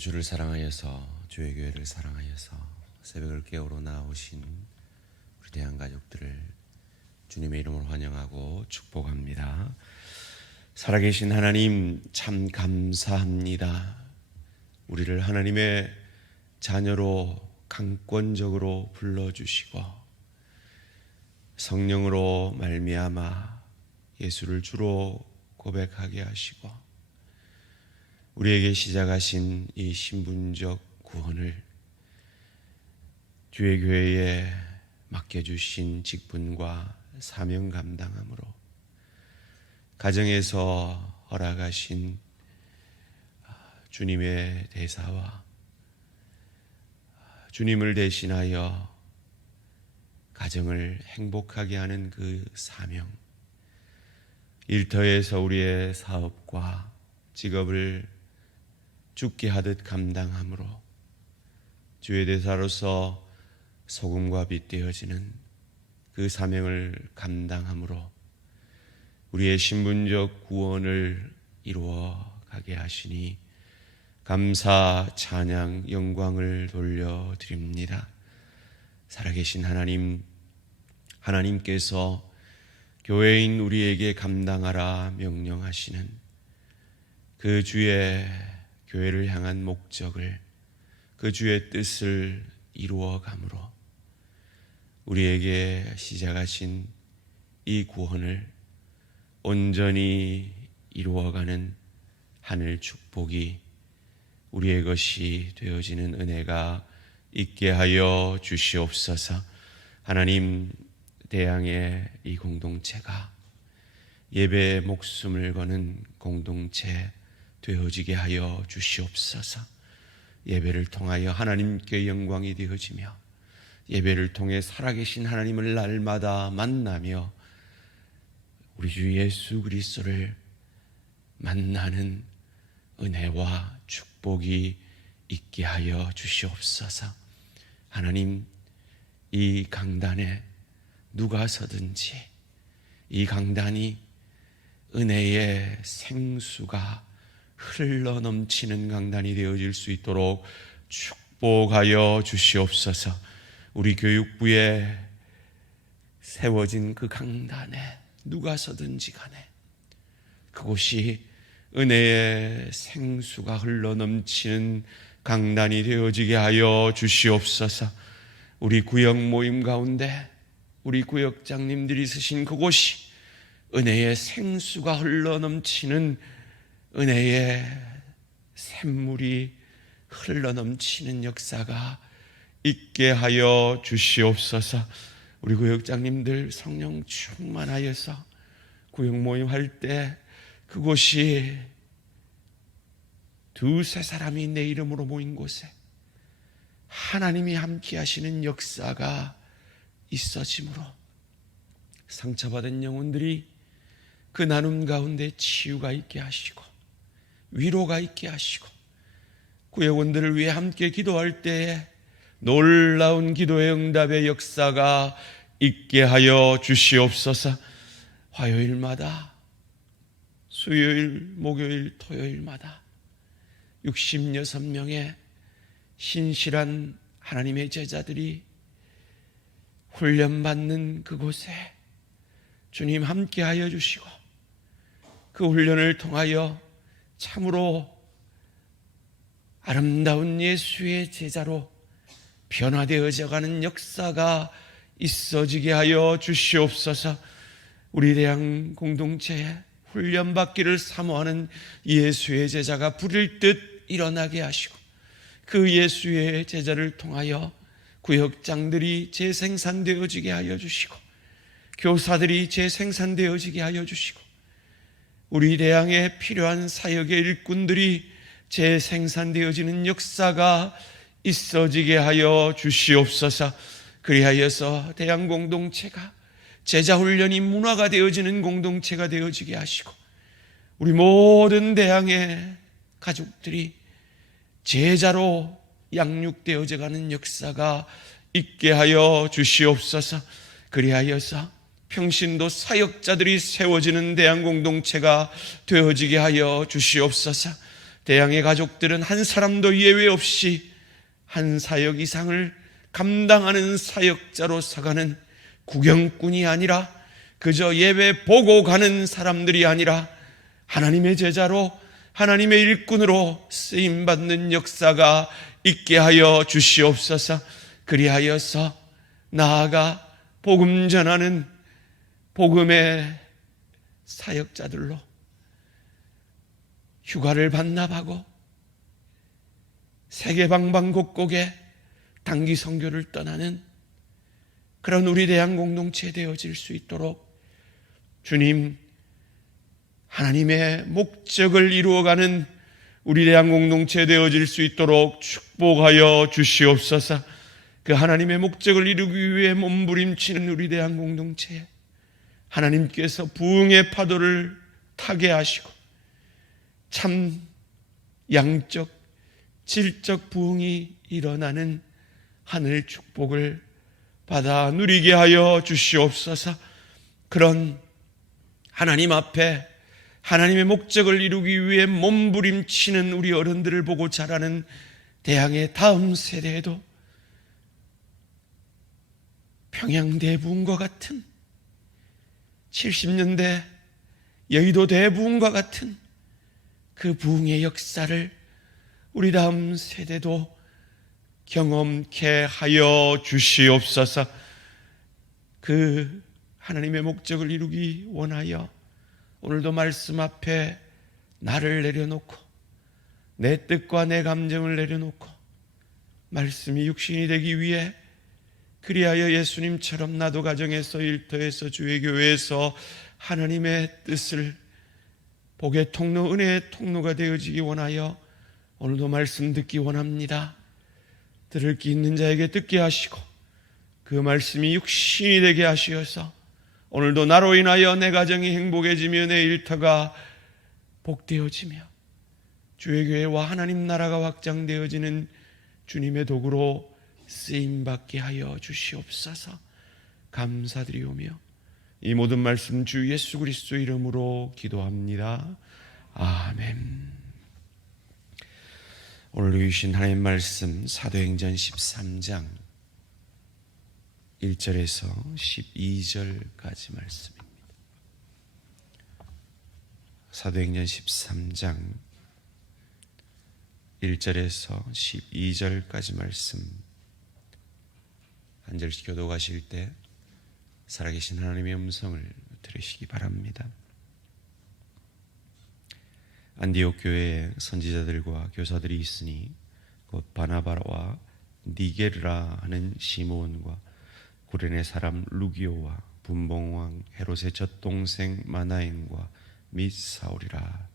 주를 사랑하여서 주의 교회를 사랑하여서 새벽을 깨우러 나오신 우리 대한가족들을 주님의 이름으로 환영하고 축복합니다. 살아계신 하나님 참 감사합니다. 우리를 하나님의 자녀로 강권적으로 불러주시고 성령으로 말미암아 예수를 주로 고백하게 하시고 우리에게 시작하신 이 신분적 구원을 주의 교회에 맡겨주신 직분과 사명 감당함으로 가정에서 허락하신 주님의 대사와 주님을 대신하여 가정을 행복하게 하는 그 사명, 일터에서 우리의 사업과 직업을 죽게 하듯 감당함으로 주의 대사로서 소금과 빛 되어지는 그 사명을 감당함으로 우리의 신분적 구원을 이루어 가게 하시니 감사, 찬양, 영광을 돌려드립니다. 살아계신 하나님, 하나님께서 교회인 우리에게 감당하라 명령하시는 그 주의 교회를 향한 목적을, 그 주의 뜻을 이루어감으로 우리에게 시작하신 이 구원을 온전히 이루어가는 하늘 축복이 우리의 것이 되어지는 은혜가 있게 하여 주시옵소서. 하나님, 대양의 이 공동체가 예배에 목숨을 거는 공동체 되어지게 하여 주시옵소서. 예배를 통하여 하나님께 영광이 되어지며 예배를 통해 살아계신 하나님을 날마다 만나며 우리 주 예수 그리스도를 만나는 은혜와 축복이 있게 하여 주시옵소서. 하나님, 이 강단에 누가 서든지 이 강단이 은혜의 생수가 흘러넘치는 강단이 되어질 수 있도록 축복하여 주시옵소서. 우리 교육부에 세워진 그 강단에 누가 서든지 간에 그곳이 은혜의 생수가 흘러넘치는 강단이 되어지게 하여 주시옵소서. 우리 구역 모임 가운데 우리 구역장님들이 쓰신 그곳이 은혜의 생수가 흘러넘치는 은혜의 샘물이 흘러넘치는 역사가 있게 하여 주시옵소서. 우리 구역장님들 성령 충만하여서 구역 모임 할 때 그곳이 두세 사람이 내 이름으로 모인 곳에 하나님이 함께 하시는 역사가 있어짐으로 상처받은 영혼들이 그 나눔 가운데 치유가 있게 하시고 위로가 있게 하시고 구역원들을 위해 함께 기도할 때에 놀라운 기도의 응답의 역사가 있게 하여 주시옵소서. 화요일마다 수요일, 목요일, 토요일마다 66명의 신실한 하나님의 제자들이 훈련받는 그곳에 주님 함께 하여 주시고 그 훈련을 통하여 참으로 아름다운 예수의 제자로 변화되어져 가는 역사가 있어지게 하여 주시옵소서. 우리 대양 공동체에 훈련받기를 사모하는 예수의 제자가 부릴 듯 일어나게 하시고 그 예수의 제자를 통하여 구역장들이 재생산되어지게 하여 주시고 교사들이 재생산되어지게 하여 주시고 우리 대양에 필요한 사역의 일꾼들이 재생산되어지는 역사가 있어지게 하여 주시옵소서. 그리하여서 대양 공동체가 제자훈련이 문화가 되어지는 공동체가 되어지게 하시고 우리 모든 대양의 가족들이 제자로 양육되어져 가는 역사가 있게 하여 주시옵소서. 그리하여서 평신도 사역자들이 세워지는 대한 공동체가 되어지게 하여 주시옵소서. 대양의 가족들은 한 사람도 예외 없이 한 사역 이상을 감당하는 사역자로 서가는 구경꾼이 아니라 그저 예배 보고 가는 사람들이 아니라 하나님의 제자로 하나님의 일꾼으로 쓰임받는 역사가 있게 하여 주시옵소서. 그리하여서 나아가 복음 전하는 복음의 사역자들로 휴가를 반납하고 세계 방방곡곡에 단기 선교를 떠나는 그런 우리 대한 공동체 되어질 수 있도록 주님, 하나님의 목적을 이루어가는 우리 대한 공동체 되어질 수 있도록 축복하여 주시옵소서. 그 하나님의 목적을 이루기 위해 몸부림치는 우리 대한 공동체에 하나님께서 부흥의 파도를 타게 하시고 참 양적, 질적 부흥이 일어나는 하늘 축복을 받아 누리게 하여 주시옵소서. 그런 하나님 앞에 하나님의 목적을 이루기 위해 몸부림치는 우리 어른들을 보고 자라는 대항의 다음 세대에도 평양대부흥과 같은 70년대 여의도 대부흥과 같은 그 부흥의 역사를 우리 다음 세대도 경험케 하여 주시옵소서. 그 하나님의 목적을 이루기 원하여 오늘도 말씀 앞에 나를 내려놓고 내 뜻과 내 감정을 내려놓고 말씀이 육신이 되기 위해 그리하여 예수님처럼 나도 가정에서 일터에서 주의 교회에서 하나님의 뜻을 복의 통로, 은혜의 통로가 되어지기 원하여 오늘도 말씀 듣기 원합니다. 들을 귀 있는 자에게 듣게 하시고 그 말씀이 육신이 되게 하시어서 오늘도 나로 인하여 내 가정이 행복해지며 내 일터가 복되어지며 주의 교회와 하나님 나라가 확장되어지는 주님의 도구로 쓰임받게 하여 주시옵소서. 감사드리오며 이 모든 말씀 주 예수 그리스도 이름으로 기도합니다. 아멘. 오늘 주신 하나님 말씀 사도행전 13장 1절에서 12절까지 말씀입니다. 사도행전 13장 1절에서 12절까지 말씀 한 절씩 교독하실 때 살아계신 하나님의 음성을 들으시기 바랍니다. 안디옥 교회에 선지자들과 교사들이 있으니 곧 바나바와 니게르라 하는 시므온과 구레네 사람 루기오와 분봉왕 헤롯의 젖동생 마나엔과 및 사울이라.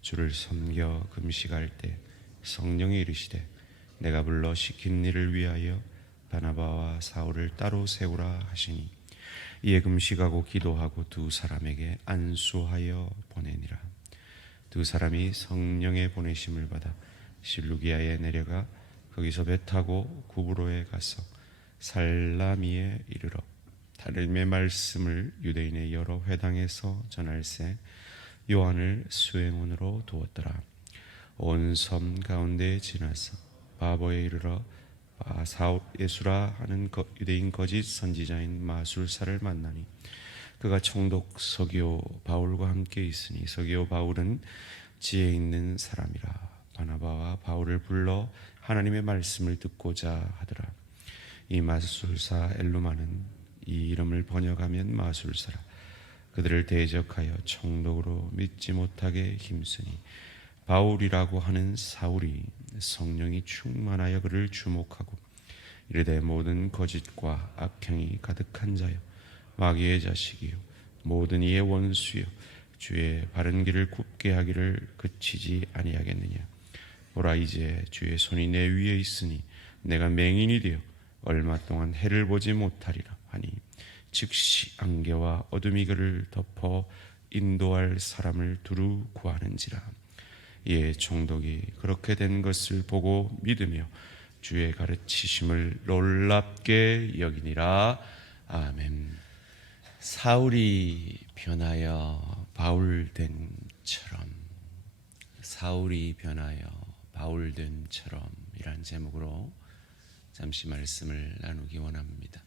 주를 섬겨 금식할 때 성령이 이르시되 내가 불러 시킨 일을 위하여 바나바와 사울을 따로 세우라 하시니 이에 금식하고 기도하고 두 사람에게 안수하여 보내니라. 두 사람이 성령의 보내심을 받아 실루기아에 내려가 거기서 배 타고 구브로에 가서 살라미에 이르러 하나님의 말씀을 유대인의 여러 회당에서 전할세 요한을 수행원으로 두었더라. 온 섬 가운데에 지나서 바보에 이르러 사울 예수라 하는 유대인 거짓 선지자인 마술사를 만나니 그가 총독 서기오 바울과 함께 있으니 서기오 바울은 지혜 있는 사람이라. 바나바와 바울을 불러 하나님의 말씀을 듣고자 하더라. 이 마술사 엘루마는 이 이름을 번역하면 마술사라. 그들을 대적하여 총독으로 믿지 못하게 힘쓰니 바울이라고 하는 사울이 성령이 충만하여 그를 주목하고 이르되 모든 거짓과 악행이 가득한 자여 마귀의 자식이요 모든 이의 원수요 주의 바른 길을 굽게 하기를 그치지 아니하겠느냐. 보라 이제 주의 손이 내 위에 있으니 내가 맹인이 되어 얼마 동안 해를 보지 못하리라 하니 즉시 안개와 어둠이 그를 덮어 인도할 사람을 두루 구하는지라. 이에 총독이 그렇게 된 것을 보고 믿으며 주의 가르치심을 놀랍게 여기니라. 아멘. 사울이 변하여 바울 된처럼 사울이 변하여 바울됨처럼 이란 제목으로 잠시 말씀을 나누기 원합니다.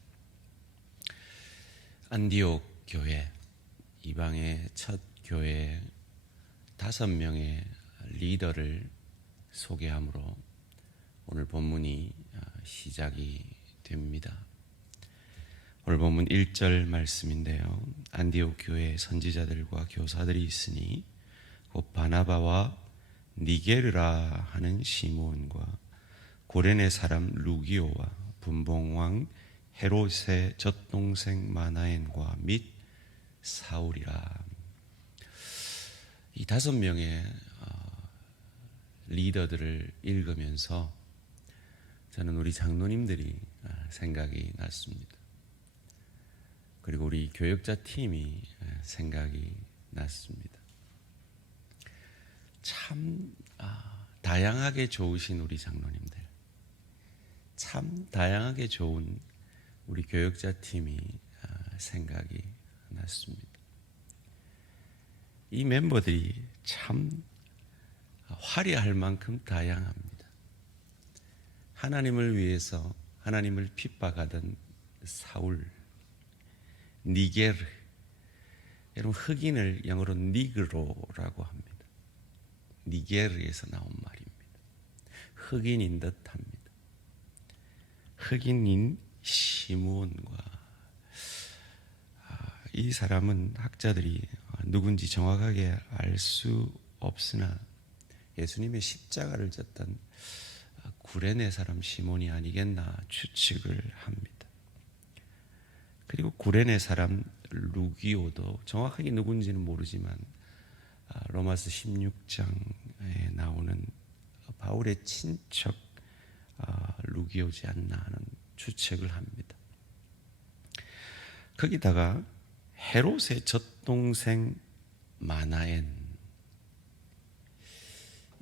안디옥 교회, 이방의 첫 교회 5명의 리더를 소개함으로 오늘 본문이 시작이 됩니다. 오늘 본문 1절 말씀인데요. 안디옥 교회에 선지자들과 교사들이 있으니 곧 바나바와 니게르라 하는 시므온과 고레네 사람 루기오와 분봉왕 헤롯의 젖동생 마나엔과 및 사울이라. 이 5명의 리더들을 읽으면서 저는 우리 장로님들이 생각이 났습니다. 그리고 우리 교역자 팀이 생각이 났습니다. 참 다양하게 좋으신 우리 장로님들, 참 다양하게 좋은 우리 교역자 팀이 생각이 났습니다. 이 멤버들이 참 화려할 만큼 다양합니다. 하나님을 위해서 하나님을 핍박하던 사울, 니게르, 여러분 흑인을 영어로 니그로라고 합니다. 니게르에서 나온 말입니다. 흑인인 듯합니다. 흑인인 시므온과 이 사람은 학자들이 누군지 정확하게 알 수 없으나 예수님의 십자가를 졌던 구레네 사람 시몬이 아니겠나 추측을 합니다. 그리고 구레네 사람 루기오도 정확하게 누군지는 모르지만 로마서 16장에 나오는 바울의 친척 루기오지 않나 하는 추측을 합니다. 거기다가 헤롯의 젖동생 마나엔,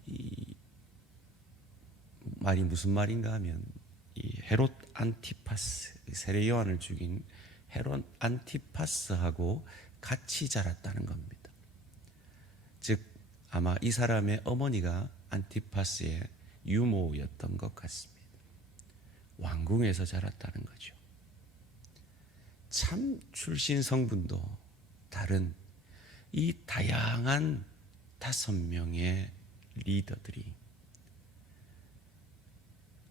이 말이 무슨 말인가 하면 이 헤롯 안티파스, 세례 요한을 죽인 헤롯 안티파스하고 같이 자랐다는 겁니다. 즉 아마 이 사람의 어머니가 안티파스의 유모였던 것 같습니다. 왕궁에서 자랐다는 거죠. 참 출신 성분도 다른 이 다양한 5명의 리더들이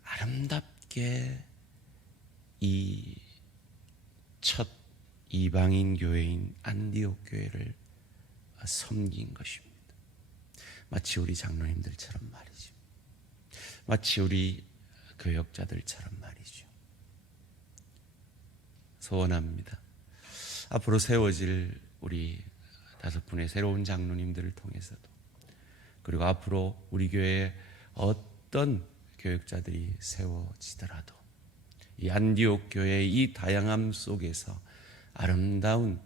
아름답게 이 첫 이방인 교회인 안디옥 교회를 섬긴 것입니다. 마치 우리 장로님들처럼 말이죠. 마치 우리 교역자들처럼 말이죠. 소원합니다. 앞으로 세워질 우리 5분의 새로운 장로님들을 통해서도, 그리고 앞으로 우리 교회에 어떤 교역자들이 세워지더라도 이 안디옥 교회의 이 다양함 속에서 아름다운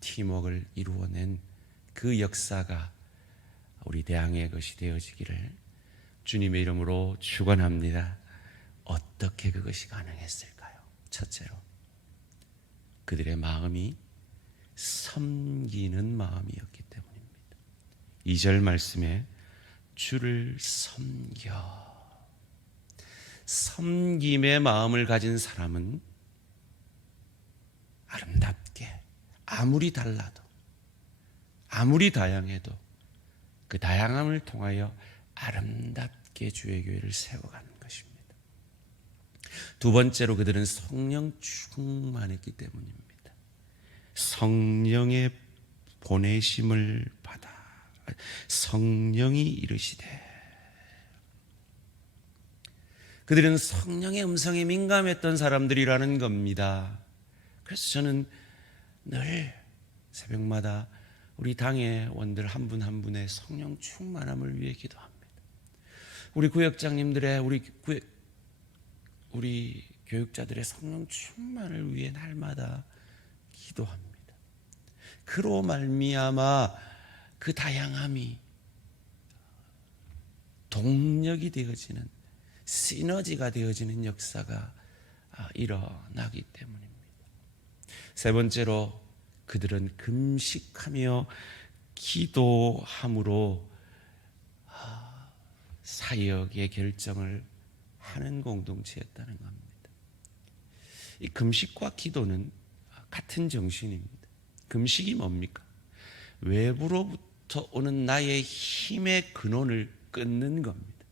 팀워크를 이루어낸 그 역사가 우리 대항의 것이 되어지기를 주님의 이름으로 축원합니다. 어떻게 그것이 가능했을까요? 첫째로 그들의 마음이 섬기는 마음이었기 때문입니다. 2절 말씀에 주를 섬겨, 섬김의 마음을 가진 사람은 아름답게, 아무리 달라도, 아무리 다양해도 그 다양함을 통하여 아름답게 주의 교회를 세워가는 것입니다. 두 번째로 그들은 성령 충만했기 때문입니다. 성령의 보내심을 받아 성령이 이르시되, 그들은 성령의 음성에 민감했던 사람들이라는 겁니다. 그래서 저는 늘 새벽마다 우리 당의 원들 한 분 한 분의 성령 충만함을 위해 기도합니다. 우리 구역장님들의 우리 교육자들의 성령 충만을 위해 날마다 기도합니다. 그로 말미암아 그 다양함이 동력이 되어지는, 시너지가 되어지는 역사가 일어나기 때문입니다. 세 번째로 그들은 금식하며 기도함으로 사역의 결정을 하는 공동체였다는 겁니다. 이 금식과 기도는 같은 정신입니다. 금식이 뭡니까? 외부로부터 오는 나의 힘의 근원을 끊는 겁니다.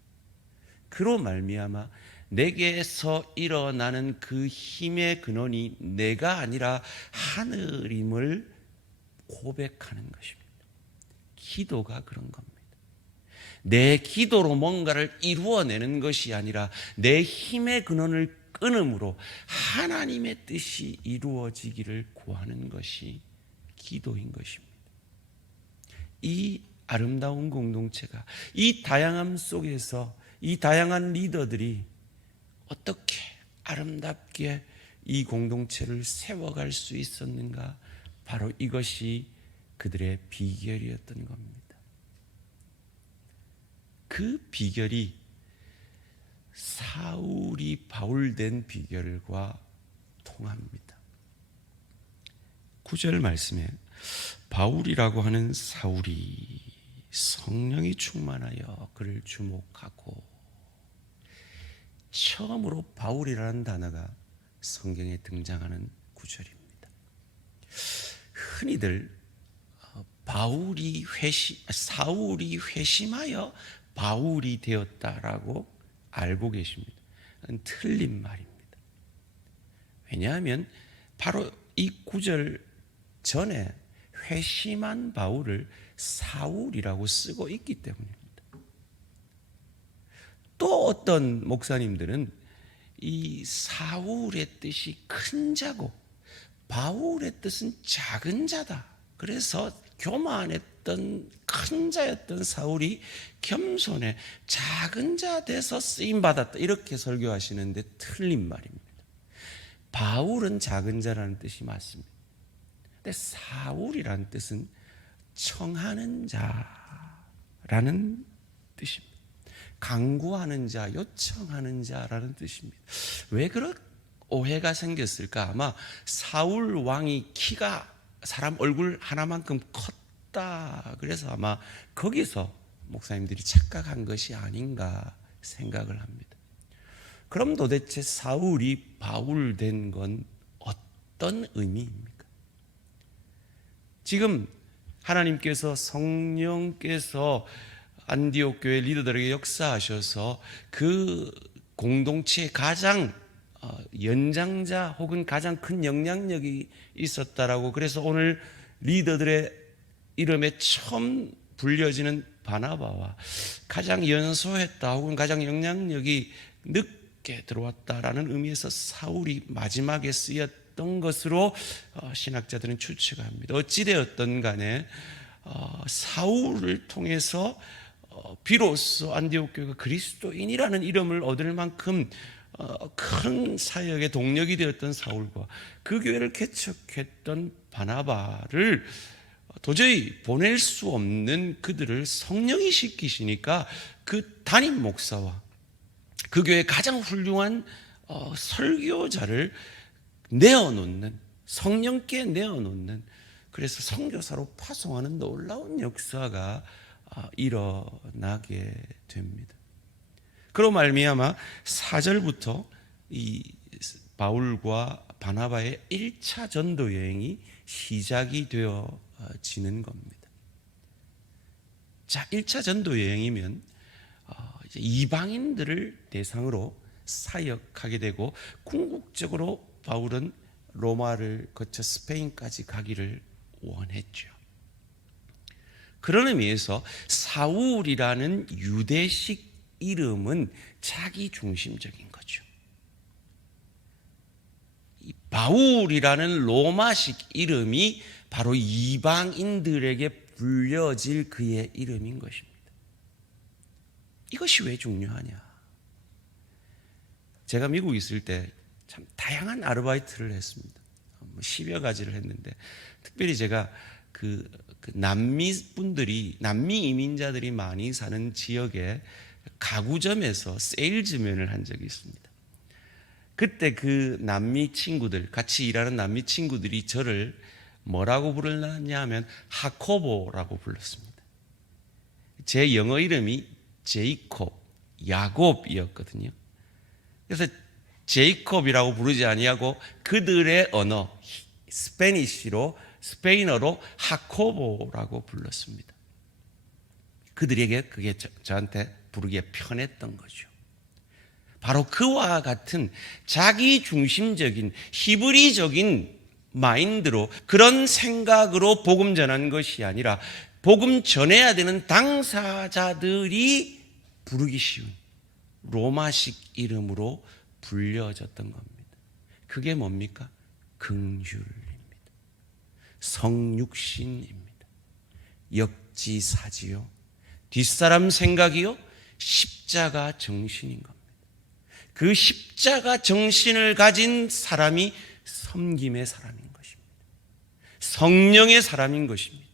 그로 말미암아 내게서 일어나는 그 힘의 근원이 내가 아니라 하늘임을 고백하는 것입니다. 기도가 그런 겁니다. 내 기도로 뭔가를 이루어내는 것이 아니라 내 힘의 근원을 끊음으로 하나님의 뜻이 이루어지기를 구하는 것이 기도인 것입니다. 이 아름다운 공동체가 이 다양함 속에서 이 다양한 리더들이 어떻게 아름답게 이 공동체를 세워갈 수 있었는가? 바로 이것이 그들의 비결이었던 겁니다. 그 비결이 사울이 바울된 비결과 통합니다. 9절 말씀에 바울이라고 하는 사울이 성령이 충만하여 그를 주목하고, 처음으로 바울이라는 단어가 성경에 등장하는 구절입니다. 흔히들 사울이 회심하여 바울이 되었다라고 알고 계십니다. 그건 틀린 말입니다. 왜냐하면 바로 이 구절 전에 회심한 바울을 사울이라고 쓰고 있기 때문입니다. 또 어떤 목사님들은 이 사울의 뜻이 큰 자고 바울의 뜻은 작은 자다. 그래서 교만했던 큰 자였던 사울이 겸손해 작은 자 돼서 쓰임받았다, 이렇게 설교하시는데 틀린 말입니다. 바울은 작은 자라는 뜻이 맞습니다. 근데 사울이라는 뜻은 청하는 자라는 뜻입니다. 간구하는 자, 요청하는 자라는 뜻입니다. 왜 그런 오해가 생겼을까? 아마 사울 왕이 키가 사람 얼굴 하나만큼 컸다. 그래서 아마 거기서 목사님들이 착각한 것이 아닌가 생각을 합니다. 그럼 도대체 사울이 바울 된 건 어떤 의미입니까? 지금 하나님께서, 성령께서 안디옥 교회 리더들에게 역사하셔서 그 공동체의 가장 연장자 혹은 가장 큰 영향력이 있었다라고, 그래서 오늘 리더들의 이름에 처음 불려지는 바나바와 가장 연소했다 혹은 가장 영향력이 늦게 들어왔다라는 의미에서 사울이 마지막에 쓰였던 것으로 신학자들은 추측합니다. 어찌되었든 간에 사울을 통해서 비로소 안디옥 교회가 그리스도인이라는 이름을 얻을 만큼 큰 사역의 동력이 되었던 사울과 그 교회를 개척했던 바나바를 도저히 보낼 수 없는 그들을 성령이 시키시니까 그 담임 목사와 그 교회의 가장 훌륭한 설교자를 내어놓는, 성령께 내어놓는, 그래서 선교사로 파송하는 놀라운 역사가 일어나게 됩니다. 그로 말미암아 4절부터 이 바울과 바나바의 1차 전도 여행이 시작이 되어지는 겁니다. 자, 1차 전도 여행이면 이제 이방인들을 대상으로 사역하게 되고, 궁극적으로 바울은 로마를 거쳐 스페인까지 가기를 원했죠. 그런 의미에서 사울이라는 유대식 이름은 자기 중심적인 거죠. 이 바울이라는 로마식 이름이 바로 이방인들에게 불려질 그의 이름인 것입니다. 이것이 왜 중요하냐? 제가 미국에 있을 때 참 다양한 아르바이트를 했습니다. 10여 가지를 했는데, 특별히 제가 그 남미 이민자들이 많이 사는 지역에 가구점에서 세일즈맨을 한 적이 있습니다. 그때 그 남미 친구들, 같이 일하는 남미 친구들이 저를 뭐라고 불렀냐 하면 하코보라고 불렀습니다. 제 영어 이름이 제이콥, 야곱이었거든요. 그래서 제이콥이라고 부르지 아니하고 그들의 언어 스페인어로 하코보라고 불렀습니다. 그들에게 그게 저한테 부르기에 편했던 거죠. 바로 그와 같은 자기 중심적인 히브리적인 마인드로, 그런 생각으로 복음 전한 것이 아니라 복음 전해야 되는 당사자들이 부르기 쉬운 로마식 이름으로 불려졌던 겁니다. 그게 뭡니까? 긍휼입니다. 성육신입니다. 역지사지요. 뒷사람 생각이요. 십자가 정신인 겁니다. 그 십자가 정신을 가진 사람이 섬김의 사람인 것입니다. 성령의 사람인 것입니다.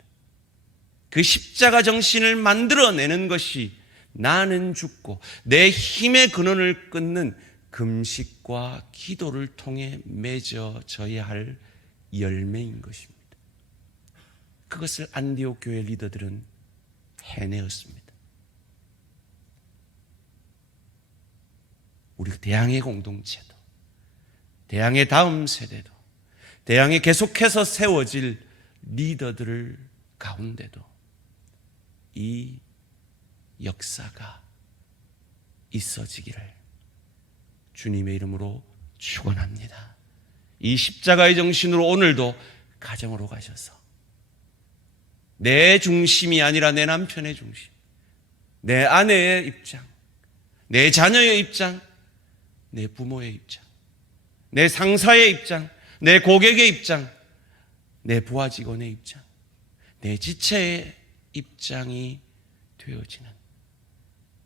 그 십자가 정신을 만들어내는 것이 나는 죽고 내 힘의 근원을 끊는 금식과 기도를 통해 맺어져야 할 열매인 것입니다. 그것을 안디옥 교회 리더들은 해내었습니다. 우리 대항의 공동체도, 대항의 다음 세대도, 대항에 계속해서 세워질 리더들 가운데도 이 역사가 있어지기를 주님의 이름으로 축원합니다. 이 십자가의 정신으로 오늘도 가정으로 가셔서 내 중심이 아니라 내 남편의 중심, 내 아내의 입장, 내 자녀의 입장, 내 부모의 입장, 내 상사의 입장, 내 고객의 입장, 내 부하 직원의 입장, 내 지체의 입장이 되어지는,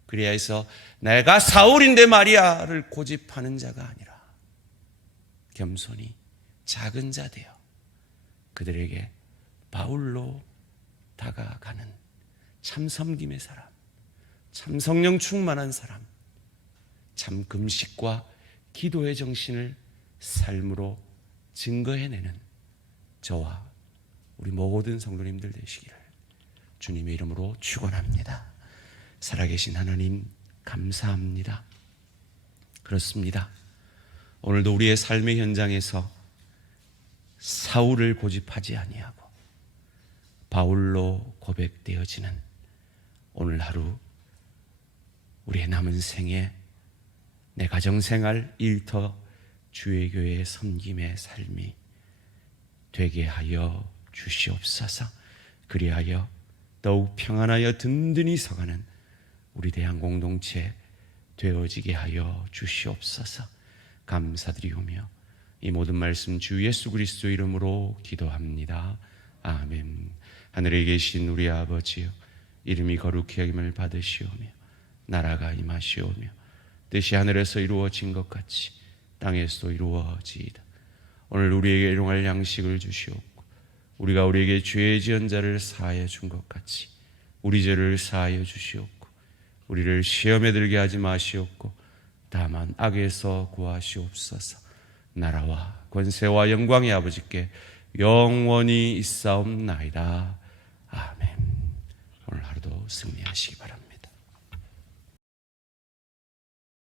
그래야 해서 내가 사울인데 말이야를 고집하는 자가 아니라 겸손히 작은 자 되어 그들에게 바울로 다가가는 참 섬김의 사람, 참 성령 충만한 사람, 참 금식과 기도의 정신을 삶으로 증거해내는 저와 우리 모든 성도님들 되시기를 주님의 이름으로 축원합니다. 살아계신 하나님 감사합니다. 그렇습니다. 오늘도 우리의 삶의 현장에서 사울을 고집하지 아니하고 바울로 고백되어지는 오늘 하루 우리의 남은 생에 내 가정생활, 일터, 주의 교회의 섬김의 삶이 되게 하여 주시옵소서. 그리하여 더욱 평안하여 든든히 서가는 우리 대한 공동체 되어지게 하여 주시옵소서. 감사드리오며 이 모든 말씀 주 예수 그리스도 이름으로 기도합니다. 아멘. 하늘에 계신 우리 아버지여, 이름이 거룩히 여김을 받으시오며 나라가 임하시오며 뜻이 하늘에서 이루어진 것 같이 땅에서도 이루어지이다. 오늘 우리에게 일용할 양식을 주시옵고 우리가 우리에게 죄 지은 자를 사하여 준 것 같이 우리 죄를 사하여 주시옵고 우리를 시험에 들게 하지 마시옵고 다만 악에서 구하시옵소서. 나라와 권세와 영광의 아버지께 영원히 있사옵나이다. 아멘. 오늘 하루도 승리하시기 바랍니다.